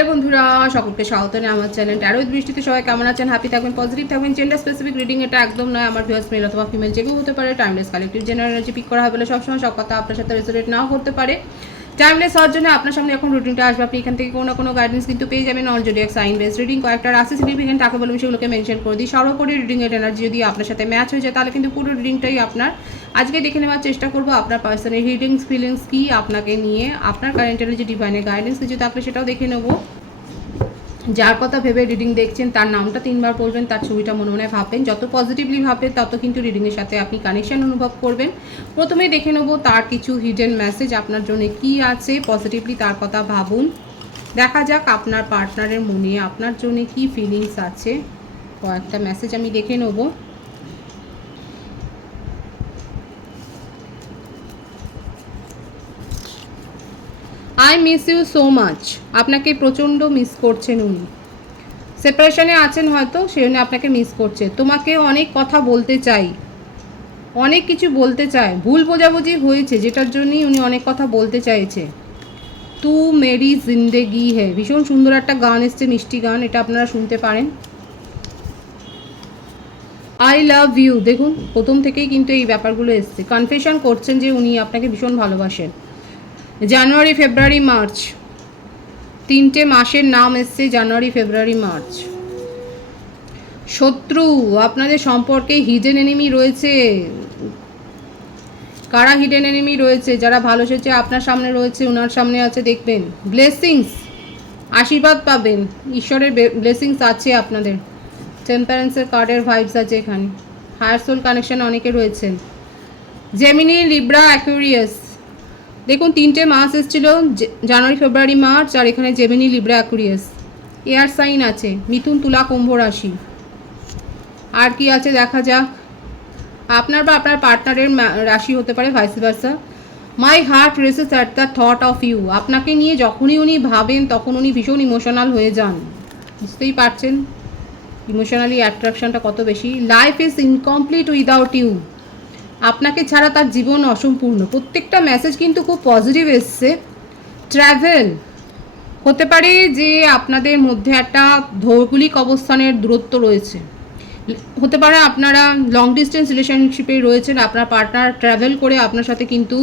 Hello বন্ধুরা, সকলকে স্বাগত নেই আমার চ্যানেল ট্যারো বৃষ্টিতে সবাই কেমন আছেন? হ্যাপি থাকবেন পজিটিভ থাকবেন জেন্ডার স্পেসিফিক রিডিং এটা একদম নয়। আমার ভিউস মেল অথবা ফিমেল যে কেউ হতে পারে। Timeless collective general energy pick করা হবে সবসময় সব কথা আপনার সাথে রেজোনেট নাও করতে পারে। টাইমলেস হওয়ার জন্য আপনার সামনে এখন রুটিনটা আসবে। আপনি এখান থেকে কোনো না কোনো গাইডেন্স কিন্তু পেয়ে যাবেন all zodiac sign base reading কয়েকটা রাশি সিগনিফিকেন্ট তাকে আমি সেগুলোকে মেনশন করে দিই। সর্বোপরি রিডিং এর এনার্জি যদি আপনার সাথে ম্যাচ হয়ে যায়, তাহলে কিন্তু পুরো রিডিংটাই আপনার। আজকে দেখে নেওয়ার চেষ্টা করব আপনার পার্সোনাল রিডিংস ফিলিংস কী আপনাকে নিয়ে, আপনার কারেন্ট এনার্জি ডিভাইনের গাইডেন্স কিছু আপনি সেটাও দেখে নেব। যার কথা ভেবে রিডিং দেখছেন, তার নামটা তিনবার পড়বেন তার ছবিটা মনে মনে ভাববেন। যত পজিটিভলি ভাববেন, তত কিন্তু রিডিংয়ের সাথে আপনি কানেকশান অনুভব করবেন। প্রথমে দেখে নেব তার কিছু হিডেন মেসেজ আপনার জন্য কি আছে পজিটিভলি তার কথা ভাবুন। দেখা যাক আপনার পার্টনারের মনে আপনার জন্য কি ফিলিংস আছে। কয়েকটা মেসেজ আমি দেখে নেব। I miss you so much আপনাকে প্রচণ্ড মিস করছেন উনি। সেপারেশনে আছেন হয়তো সেই জন্য আপনাকে মিস করছে। তোমাকে অনেক কথা বলতে চাই। অনেক কিছু বলতে চায় ভুল বোঝাবুঝি হয়েছে, যেটার জন্যই উনি অনেক কথা বলতে চাইছে। তু মেরি জিন্দেগি হে ভীষণ সুন্দর একটা গান এসছে, মিষ্টি গান, এটা আপনারা শুনতে পারেন। আই লাভ ইউ দেখুন, প্রথম থেকেই কিন্তু এই ব্যাপারগুলো এসছে। কনফেশন করছেন যে উনি আপনাকে ভীষণ ভালোবাসেন। January, February, March. তিনটে মাসের নাম এসছে জানুয়ারি, ফেব্রুয়ারি, মার্চ। শত্রু, আপনাদের সম্পর্কে হিডেন এনিমি রয়েছে। কারা হিডেন এনিমি রয়েছে? যারা ভালো সেচে আপনার সামনে রয়েছে ওনার সামনে আছে, দেখবেন। ব্লেসিংস আশীর্বাদ পাবেন। ঈশ্বরের ব্লেসিংস আছে আপনাদের। টেম্পারেন্সের কার্ডের ভাইবস আছে এখানে। হায়ার সোল কানেকশন অনেকে রয়েছেন। জেমিনি লিব্রা অ্যাকুরিয়াস দেখুন, তিনটে মাস এসেছিল জানুয়ারি, ফেব্রুয়ারি, মার্চ, আর এখানে Gemini Libra Aquarius air sign আছে, মিথুন, তুলা, কুম্ভ রাশি। আর কি আছে দেখা যাক। আপনার বা আপনার পার্টনারের রাশি হতে পারে vice versa my heart races at the thought of you আপনাকে নিয়ে যখনই উনি ভাবেন, তখন উনি ভীষণ ইমোশনাল হয়ে যান। বুঝতেই পারছেন? ইমোশনালি অ্যাট্রাকশনটা কত বেশি। Life is incomplete without you আপনাকে ছাড়া তার জীবন অসম্পূর্ণ। প্রত্যেকটা মেসেজ কিন্তু খুব পজিটিভ এসছে। ট্র্যাভেল হতে পারে যে আপনাদের মধ্যে একটা ভৌগোলিক অবস্থানের দূরত্ব রয়েছে। হতে পারে আপনারা লং ডিস্টেন্স রিলেশনশিপে রয়েছেন, আপনার পার্টনার ট্রাভেল করে আপনার সাথে কিন্তু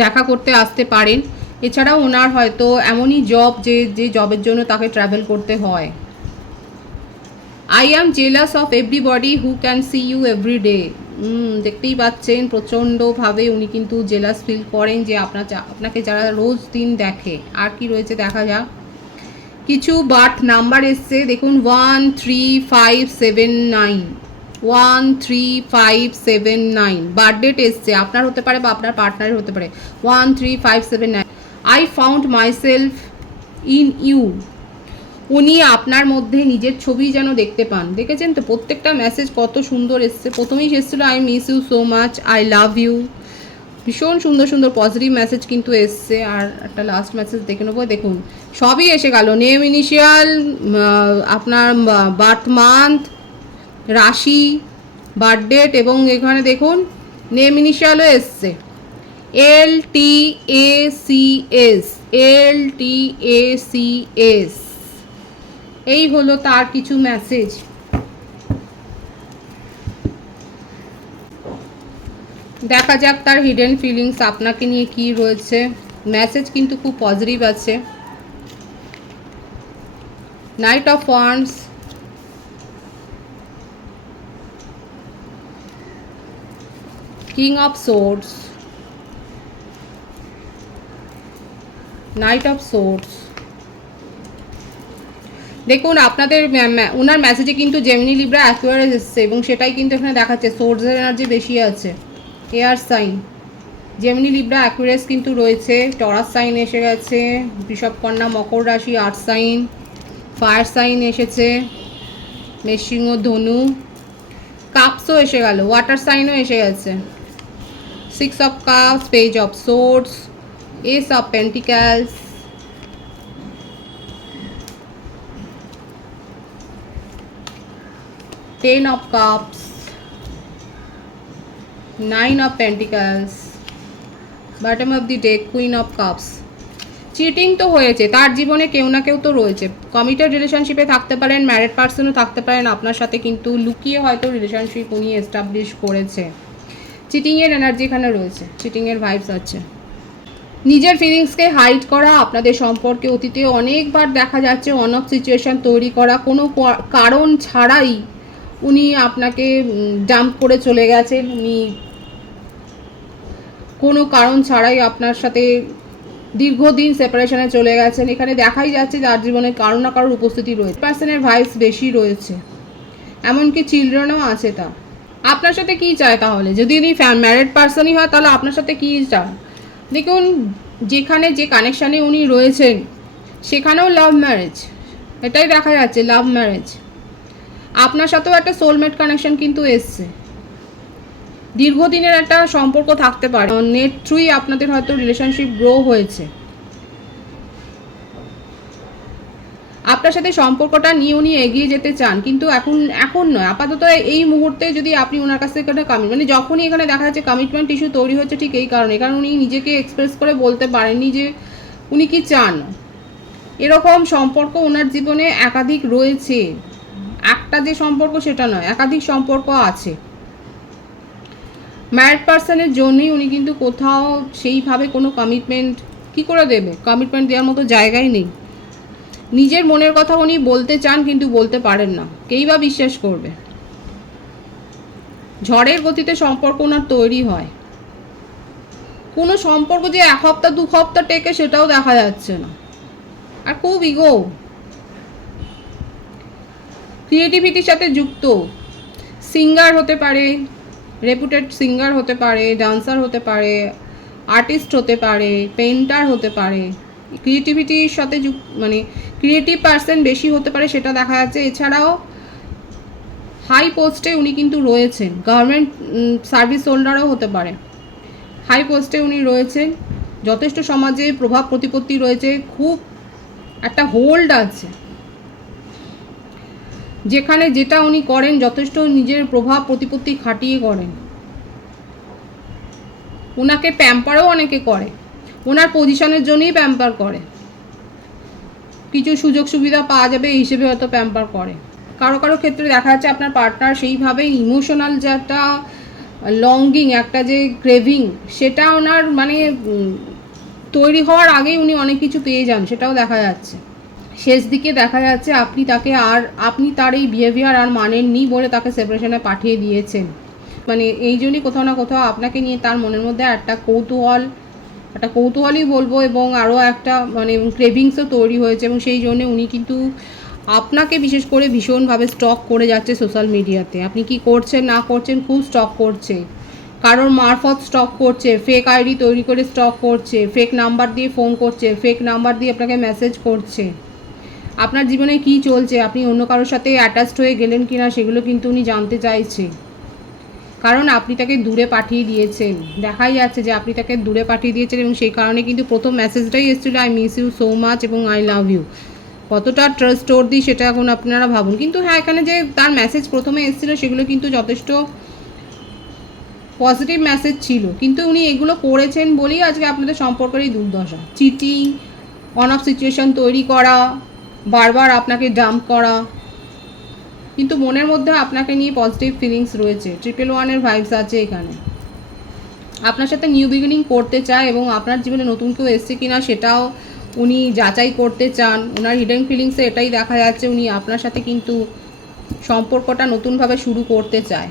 দেখা করতে আসতে পারেন। এছাড়াও ওনার হয়তো এমনই জব যে যে জবের জন্য তাকে ট্রাভেল করতে হয়। I am jealous of everybody who can see you every day দেখতেই পাচ্ছেন, প্রচণ্ডভাবে উনি কিন্তু জেলাস ফিল করেন যে আপনার আপনাকে যারা রোজ দিন দেখে, আর কি রয়েছে দেখা যাক। কিছু বার্থ নাম্বার এসছে, দেখুন one three five seven nine one three five seven nine birth date এসছে, আপনার হতে পারে বা আপনার পার্টনারের হতে পারে one three five seven nine I found myself in you উনি আপনার মধ্যে নিজের ছবি যেন দেখতে পান। দেখেছেন তো? প্রত্যেকটা মেসেজ কত সুন্দর এসছে। প্রথমেই এসেছিল I miss you so much I love you ভীষণ সুন্দর সুন্দর পজিটিভ মেসেজ কিন্তু এসছে। আর একটা লাস্ট মেসেজ দেখে নেব। দেখুন, সবই এসে গেল। নেম ইনিশিয়াল আপনার বার্থ মান্থ রাশি বার্থ ডেট এবং এখানে দেখুন নেম ইনিশিয়ালও এসছে। L T A C S L T A C S এই হলো তার কিছু মেসেজ দেখা যাক তার হিডেন ফিলিংস আপনাকে নিয়ে কি রয়েছে। মেসেজ কিন্তু খুব পজিটিভ আছে। Knight of wands king of swords knight of swords দেখুন, আপনাদের ওনার মেসেজে কিন্তু জেমিনি লিব্রা অ্যাকুয়ারেস এসছে এবং সেটাই কিন্তু এখানে দেখাচ্ছে। সোর্সের এনার্জি বেশি আছে। Air sign Gemini Libra Aquarius কিন্তু রয়েছে। টরাস সাইন এসে গেছে। কন্যা মকর রাশি আর্ট সাইন ফায়ার সাইন এসেছে। মেশিংহ ধনু কাপসও এসে গেল। ওয়াটার সাইনও এসে গেছে। Six of cups page of swords ace of pentacles ten of cups, nine of pentacles, bottom of the deck, queen of cups. Cheating তো হয়েছে, তার জীবনে কেউ না কেউ তো রয়েছে। কমিটেড রিলেশনশিপে থাকতে পারেন ম্যারিড পার্সনও থাকতে পারেন, আপনার সাথে কিন্তু লুকিয়ে হয়তো রিলেশনশিপ উনি এস্টাবলিশ করেছে। চিটিংয়ের এনার্জি এখানে রয়েছে চিটিংয়ের ভাইবস আছে। নিজের ফিলিংসকে হাইড করা, আপনাদের সম্পর্কে অতীতে অনেকবার দেখা যাচ্ছে অন অফ সিচুয়েশন তৈরি করা, কোনো কারণ ছাড়াই উনি আপনাকে ডাম্প করে চলে গেছেন। উনি কোনো কারণ ছাড়াই আপনার সাথে দীর্ঘদিন সেপারেশনে চলে গেছেন। এখানে দেখাই যাচ্ছে যার জীবনে কারও না কারোর উপস্থিতি রয়েছে। পার্সনের ভাইস বেশি রয়েছে। এমনকি চিলড্রেনও আছে তা আপনার সাথে কি চায় তাহলে? যদি উনি ম্যারিড পার্সনই হয়, তাহলে আপনার সাথে কি চান? দেখুন, যেখানে যে কানেকশানে উনি রয়েছেন, সেখানেও লাভ ম্যারেজ এটাই দেখা যাচ্ছে লাভ ম্যারেজ আপনার সাথেও একটা সোলমেট কানেকশন কিন্তু এসছে। দীর্ঘদিনের একটা সম্পর্ক থাকতে পারে। নেট থ্রুই আপনাদের হয়তো রিলেশনশিপ গ্রো হয়েছে। আপনার সাথে সম্পর্কটা নিয়ে উনি এগিয়ে যেতে চান, কিন্তু এখন এখন নয়। আপাতত এই মুহূর্তে যদি আপনি ওনার কাছ থেকে কমিট মানে যখনই এখানে দেখা যাচ্ছে কমিটমেন্ট ইস্যু তৈরি হচ্ছে ঠিক এই কারণে, কারণ উনি নিজেকে এক্সপ্রেস করে বলতে পারেননি যে উনি কি চান। এরকম সম্পর্ক ওনার জীবনে একাধিক রয়েছে। একটা যে সম্পর্ক সেটা নয়, একাধিক সম্পর্ক আছে। ম্যারিড পার্সনের জন্যই উনি কিন্তু কোথাও সেইভাবে কোনো কমিটমেন্ট কি করে দেবে? কমিটমেন্ট দেওয়ার মতো জায়গাই নেই। নিজের মনের কথা উনি বলতে চান কিন্তু বলতে পারেন না। কেই বা বিশ্বাস করবে? ঝড়ের গতিতে সম্পর্ক ওনার তৈরি হয়। কোনো সম্পর্ক যে এক হপ্তাহ দু হপ্তাহ টেকে সেটাও দেখা যাচ্ছে না। আর খুব ইগো ক্রিয়েটিভিটির সাথে যুক্ত। সিঙ্গার হতে পারে রেপুটেড সিঙ্গার হতে পারে ডান্সার হতে পারে আর্টিস্ট হতে পারে পেন্টার হতে পারে। ক্রিয়েটিভিটির সাথে যুক মানে ক্রিয়েটিভ পার্সন বেশি হতে পারে সেটা দেখা যাচ্ছে। এছাড়াও হাই পোস্টে উনি কিন্তু রয়েছেন। গভর্নমেন্ট সার্ভিস হোল্ডারও হতে পারে। হাই পোস্টে উনি রয়েছেন। যথেষ্ট সমাজে প্রভাব প্রতিপত্তি রয়েছে। খুব একটা হোল্ড আছে। যেখানে যেটা উনি করেন যথেষ্ট নিজের প্রভাব, প্রতিপত্তি খাটিয়ে করেন। ওনাকে প্যাম্পারও অনেকে করে। ওনার পজিশনের জন্যই প্যাম্পার করে। কিছু সুযোগ সুবিধা পাওয়া যাবে এই হিসেবে হয়তো প্যাম্পার করে। কারও কারও ক্ষেত্রে দেখা যাচ্ছে আপনার পার্টনার সেইভাবে ইমোশনাল যে একটা লঙ্গিং একটা যে ক্রেভিং সেটা ওনার মানে তৈরি হওয়ার আগেই উনি অনেক কিছু পেয়ে যান, সেটাও দেখা যাচ্ছে। শেষ দিকে দেখা যাচ্ছে আপনি তাকে আর, আপনি তার এই বিহেভিয়ার আর মানেননি বলে তাকে সেপারেশনে পাঠিয়ে দিয়েছেন। মানে এই জন্যই কোথাও না কোথাও আপনাকে নিয়ে তার মনের মধ্যে একটা কৌতূহল, একটা কৌতূহলই বলব এবং আরও একটা মানে ক্রেভিংসও তৈরি হয়েছে এবং সেই জন্যে উনি কিন্তু আপনাকে বিশেষ করে ভীষণভাবে স্টক করে যাচ্ছে সোশ্যাল মিডিয়াতে আপনি কি করছেন, না করছেন, খুব স্টক করছে। কারোর মারফত স্টক করছে ফেক আইডি তৈরি করে স্টক করছে ফেক নাম্বার দিয়ে ফোন করছে ফেক নাম্বার দিয়ে আপনাকে মেসেজ করছে। আপনার জীবনে কি চলছে? আপনি অন্য কারোর সাথে অ্যাটাচড হয়ে গেলেন কি না সেগুলো কিন্তু উনি জানতে চাইছে। কারণ আপনি তাকে দূরে পাঠিয়ে দিয়েছেন। দেখাই যাচ্ছে যে আপনি তাকে দূরে পাঠিয়ে দিয়েছেন এবং সেই কারণে কিন্তু প্রথম মেসেজটাই এসেছিল I miss you so much এবং আই লাভ ইউ কতটা ট্রাস্ট ওর দিই সেটা এখন আপনারা ভাবুন। কিন্তু হ্যাঁ এখানে যে তার মেসেজ প্রথমে এসেছিল সেগুলো কিন্তু যথেষ্ট পজিটিভ মেসেজ ছিল। কিন্তু উনি এগুলো করেছেন বলেই আজকে আপনাদের সম্পর্কের এই দুর্দশা। চিটিং অন অফ সিচুয়েশন তৈরি করা বারবার আপনাকে ডাম্প করা। কিন্তু মনের মধ্যে আপনাকে নিয়ে পজিটিভ ফিলিংস রয়েছে। ট্রিপল ওয়ানের ভাইবস আছে এখানে। আপনার সাথে নিউ বিগিনিং করতে চায় এবং আপনার জীবনে নতুন কেউ এসছে কিনা সেটাও উনি যাচাই করতে চান। ওনার হিডেন ফিলিংসে এটাই দেখা যাচ্ছে উনি আপনার সাথে কিন্তু সম্পর্কটা নতুনভাবে শুরু করতে চায়।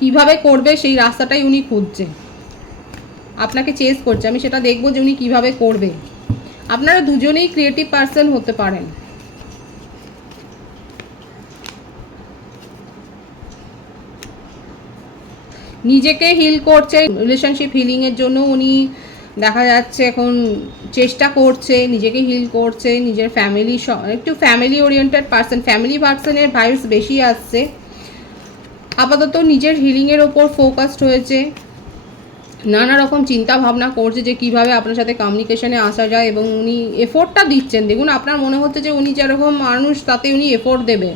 কীভাবে করবে সেই রাস্তাটাই উনি খুঁজছে। আপনাকে চেস করছে। আমি সেটা দেখব যে উনি কীভাবে করবে। আপনারা দুজনেই ক্রিয়েটিভ পার্সন হতে পারেন। নিজেকে হিল করছে রিলেশনশিপ হিলিংয়ের জন্য উনি দেখা যাচ্ছে এখন চেষ্টা করছে, নিজেকে হিল করছে, নিজের ফ্যামিলি একটু ফ্যামিলি ওরিয়েন্টেড পার্সন ফ্যামিলি পার্সনের ভাইবস বেশি আসছে। আপাতত নিজের হিলিংয়ের ওপর ফোকাসড হয়েছে। নানা রকম চিন্তা ভাবনা করছে যে কীভাবে আপনার সাথে কমিউনিকেশনে আসা যায় এবং উনি এফোর্টটা দিচ্ছেন। দেখুন, আপনার মনে হচ্ছে যে উনি যেরকম মানুষ, তাতে উনি এফোর্ট দেবে।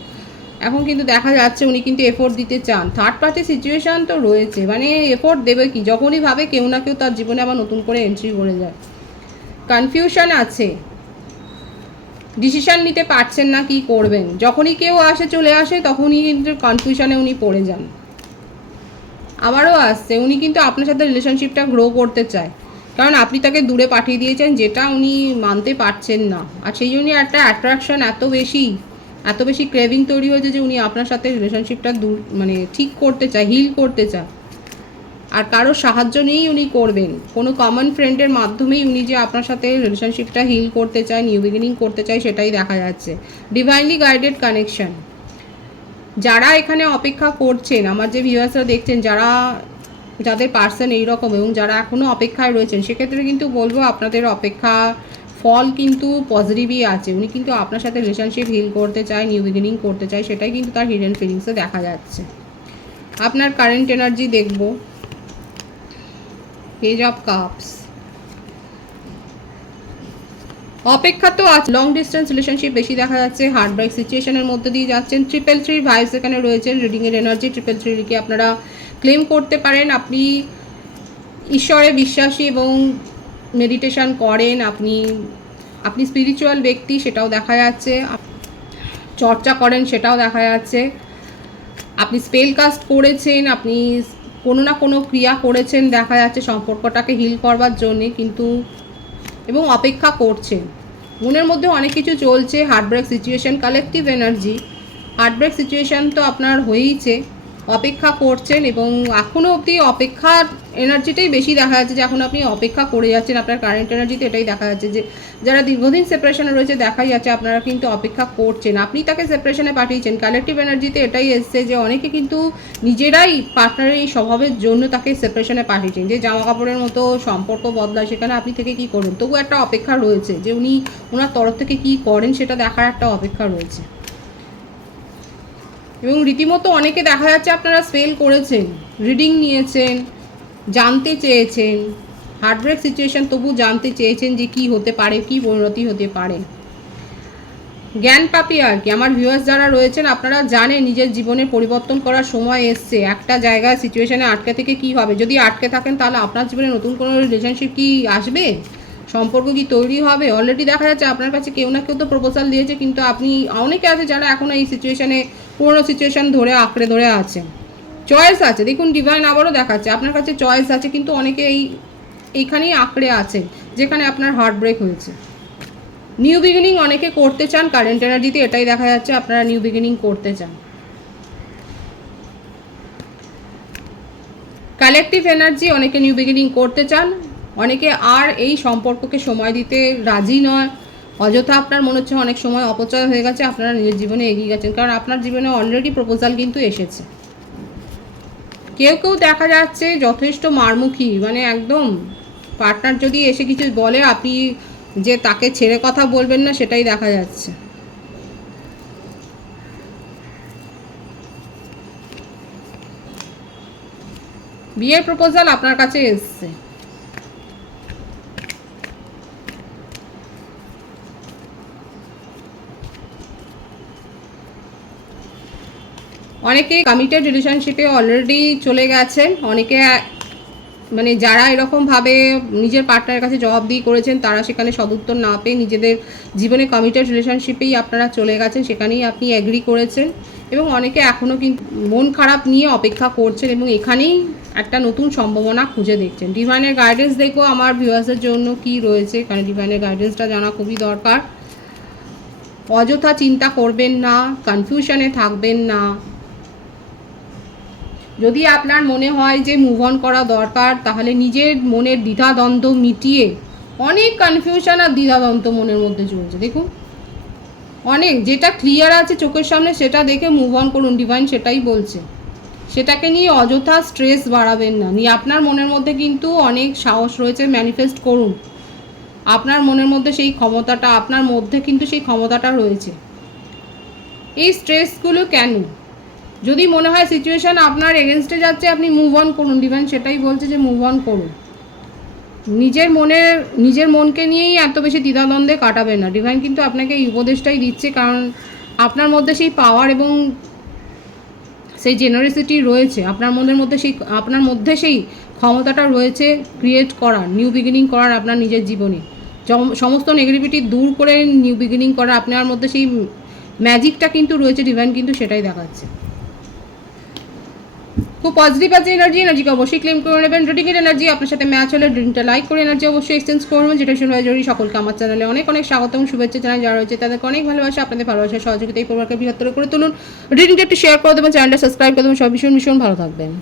এখন কিন্তু দেখা যাচ্ছে উনি কিন্তু এফোর্ট দিতে চান। থার্ড পার্টি সিচুয়েশান তো রয়েছে। মানে এফোর্ট দেবে কি? যখনই ভাবে কেউ না কেউ তার জীবনে আবার নতুন করে এন্ট্রি করে যায়। কনফিউশন আছে। ডিসিশন নিতে পারছেন না কি করবেন। যখনই কেউ আসে, চলে আসে, তখনই কিন্তু কনফিউশনে উনি পড়ে যান। আবারও আসছে, উনি কিন্তু আপনার সাথে রিলেশনশিপটা গ্রো করতে চায়। কারণ আপনি তাকে দূরে পাঠিয়ে দিয়েছেন, যেটা উনি মানতে পারছেন না। আর সেই জন্য একটা অ্যাট্রাকশন এত বেশি এত বেশি ক্রেভিং তৈরি হয়েছে যে উনি আপনার সাথে রিলেশনশিপটা দূর মানে ঠিক করতে চায় হিল করতে চায়। আর কারও সাহায্য নিয়েই উনি করবেন। কোনো কমন ফ্রেন্ডের মাধ্যমেই উনি যে আপনার সাথে রিলেশনশিপটা হিল করতে চায় নিউ বিগিনিং করতে চায়, সেটাই দেখা যাচ্ছে। ডিভাইনলি গাইডেড কানেকশন যারা এখানে অপেক্ষা করছেন, আমার যে ভিউয়ার্সরা দেখছেন, যারা, যাদের পার্সন এইরকম এবং যারা এখনও অপেক্ষায় রয়েছেন, সেক্ষেত্রে কিন্তু বলব আপনাদের অপেক্ষা ফল কিন্তু পজিটিভই আছে। উনি কিন্তু আপনার সাথে রিলেশনশিপ হিল করতে চায় নিউ বিগিনিং করতে চায়, সেটাই কিন্তু তার হিডেন ফিলিংসে দেখা যাচ্ছে। আপনার কারেন্ট এনার্জি দেখব। পেজ অফ কাপস অপেক্ষা তো আছে লং ডিস্টেন্স রিলেশনশিপ বেশি দেখা যাচ্ছে হার্ড ব্রেক সিচুয়েশনের মধ্যে দিয়ে যাচ্ছেন। ট্রিপল থ্রি ভাইবস এখানে রয়েছে রিডিংয়ের এনার্জি ট্রিপল থ্রিকে আপনারা ক্লেম করতে পারেন। আপনি ঈশ্বরে বিশ্বাসী এবং মেডিটেশন করেন, আপনি আপনি স্পিরিচুয়াল ব্যক্তি, সেটাও দেখা যাচ্ছে। চর্চা করেন, সেটাও দেখা যাচ্ছে। আপনি স্পেল কাস্ট করেছেন, আপনি কোনো না কোনো ক্রিয়া করেছেন, দেখা যাচ্ছে সম্পর্কটাকে হিল করবার জন্যে, কিন্তু এবং অপেক্ষা করছেন মনের মধ্যে অনেক কিছু চলছে heartbreak situation collective energy heartbreak situation তো আপনার হয়েইছে। অপেক্ষা করছেন এবং এখনও অবধি অপেক্ষার এনার্জিটাই বেশি দেখা যাচ্ছে যে এখন আপনি অপেক্ষা করে যাচ্ছেন, আপনার কারেন্ট এনার্জিতে এটাই দেখা যাচ্ছে যে যারা দীর্ঘদিন সেপারেশনে রয়েছে দেখাই যাচ্ছে আপনারা কিন্তু অপেক্ষা করছেন। আপনি তাকে সেপারেশনে পাঠিয়েছেন কালেকটিভ এনার্জিতে এটাই এসছে যে অনেকে কিন্তু নিজেরাই পার্টনারের এই স্বভাবের জন্য তাকে সেপারেশনে পাঠিয়েছেন যে জামা কাপড়ের মতো সম্পর্ক বদলায়, সেখানে আপনি থেকে কি করুন? তবু একটা অপেক্ষা রয়েছে যে উনি ওনার তরফ থেকে কি করেন সেটা দেখার একটা অপেক্ষা রয়েছে। এবং রীতিমতো অনেকে দেখা যাচ্ছে আপনারা স্পেল করেছেন রিডিং নিয়েছেন, জানতে চেয়েছেন হার্টব্রেক সিচুয়েশন তবু জানতে চেয়েছেন যে কি হতে পারে, কি পরিণতি হতে পারে। জ্ঞান পাপি আর কি? আমার ভিউয়ার্স যারা রয়েছেন, আপনারা জানেন নিজের জীবনের পরিবর্তন করার সময় এসছে। একটা জায়গায় সিচুয়েশনে আটকে থেকে কি হবে? যদি আটকে থাকেন, তাহলে আপনার জীবনে নতুন কোনো রিলেশনশিপ কি আসবে? সম্পর্ক কি তৈরি হবে? অলরেডি দেখা যাচ্ছে আপনার কাছে কেউ না কেউ তো প্রপোজাল দিয়েছে, কিন্তু আপনি অনেকে আছে যারা এখন এই সিচুয়েশনে পুরোনো সিচুয়েশন ধরে আঁকড়ে ধরে আছেন চয়েস আছে। দেখুন ডিভাইন আবারও দেখাচ্ছে। আপনার কাছে চয়েস আছে, কিন্তু অনেকে এই, এইখানেই আঁকড়ে আছে, যেখানে আপনার হার্ট ব্রেক হয়েছে। নিউ বিগিনিং অনেকে করতে চান কারেন্ট এনার্জিতে এটাই দেখা যাচ্ছে, আপনারা নিউ বিগিনিং করতে চান। কালেকটিভ এনার্জি অনেকে নিউ বিগিনিং করতে চান। অনেকে আর এই সম্পর্ককে সময় দিতে রাজি নয়। অযথা আপনার মনে হচ্ছে অনেক সময় অপচয় হয়ে গেছে, আপনারা নিজের জীবনে এগিয়ে গেছেন, কারণ আপনার জীবনে অলরেডি প্রপোজাল কিন্তু এসেছে। কেউ কেউ দেখা যাচ্ছে যথেষ্ট মারমুখী মানে একদম পার্টনার যদি এসে কিছু বলে, আপনি যে তাকে ছেড়ে কথা বলবেন না, সেটাই দেখা যাচ্ছে। বিয়ের প্রপোজাল আপনার কাছে এসছে। অনেকে কমিটেড রিলেশনশিপে অলরেডি চলে গেছেন, অনেকে মানে যারা এরকমভাবে নিজের পার্টনারের কাছে জবাবদিহি করেছেন, তারা সেখানে সদুত্তর না পেয়ে নিজেদের জীবনে কমিটেড রিলেশনশিপেই আপনারা চলে গেছেন, সেখানেই আপনি অ্যাগ্রি করেছেন। এবং অনেকে এখনও কিন্তু মন খারাপ নিয়ে অপেক্ষা করছেন এবং এখানেই একটা নতুন সম্ভাবনা খুঁজে দেখছেন। ডিভাইনের গাইডেন্স দেখো আমার ভিউয়ার্সের জন্য কি রয়েছে, কারণ ডিভাইনের গাইডেন্সটা জানা খুবই দরকার। অযথা চিন্তা করবেন না কনফিউশনে থাকবেন না যদি আপনার মনে হয় যে মুভ অন করা দরকার, তাহলে নিজের মনের দ্বিধাদ্বন্দ্ব মিটিয়ে অনেক কনফিউশন আর দ্বিধাদ্বন্দ্ব মনের মধ্যে চলছে। দেখুন, অনেক, যেটা ক্লিয়ার আছে চোখের সামনে, সেটা দেখে মুভ অন করুন ডিভাইন সেটাই বলছে। সেটাকে নিয়ে অযথা স্ট্রেস বাড়াবেন না। নিয়ে আপনার মনের মধ্যে কিন্তু অনেক সাহস রয়েছে ম্যানিফেস্ট করুন। আপনার মনের মধ্যে সেই ক্ষমতাটা, আপনার মধ্যে কিন্তু সেই ক্ষমতাটা রয়েছে। এই স্ট্রেসগুলো কেন? যদি মনে হয় সিচুয়েশান আপনার এগেনস্টে যাচ্ছে, আপনি মুভ অন করুন। ডিভাইন সেটাই বলছে যে মুভ অন করুন। নিজের মনের নিজের মনকে নিয়েই এত বেশি দ্বিধাদ্বন্দ্বে কাটাবেন না। ডিভাইন কিন্তু আপনাকে এই উপদেশটাই দিচ্ছে, কারণ আপনার মধ্যে সেই পাওয়ার এবং সেই জেনারেসিটি রয়েছে। আপনার মনের মধ্যে সেই, আপনার মধ্যে সেই ক্ষমতাটা রয়েছে ক্রিয়েট করার নিউ বিগিনিং করার আপনার নিজের জীবনে। সমস্ত নেগেটিভিটি দূর করে নিউ বিগিনিং করা আপনার মধ্যে সেই ম্যাজিকটা কিন্তু রয়েছে ডিভাইন কিন্তু সেটাই দেখাচ্ছে। খুব পজিটিভ আছে এনার্জি এনার্জিকে অবশ্যই ক্লেম করে নেবেন। ড্রিঙ্কের এনার্জি আপনার সাথে ম্যাচ হলে ড্রিঙ্কটা লাইক করে এনার্জি অবশ্যই এক্সচেঞ্জ করবেন যেটা শুনে জরুরি সকলকে আমার চ্যানেলে অনেক অনেক স্বাগত এবং শুভেচ্ছা জানাই। যারা রয়েছে তাদেরকে অনেক ভালোবাসা, আপনাদের ভালোবাসা সহযোগিতা এই পরিবারকে বৃহত্তর করে তুলুন। ড্রিঙ্কটা একটু শেয়ার করে দেবেন চ্যানেলটা সাবস্ক্রাইব করে দেবেন। সব ভীষণ ভীষণ ভালো থাকবেন।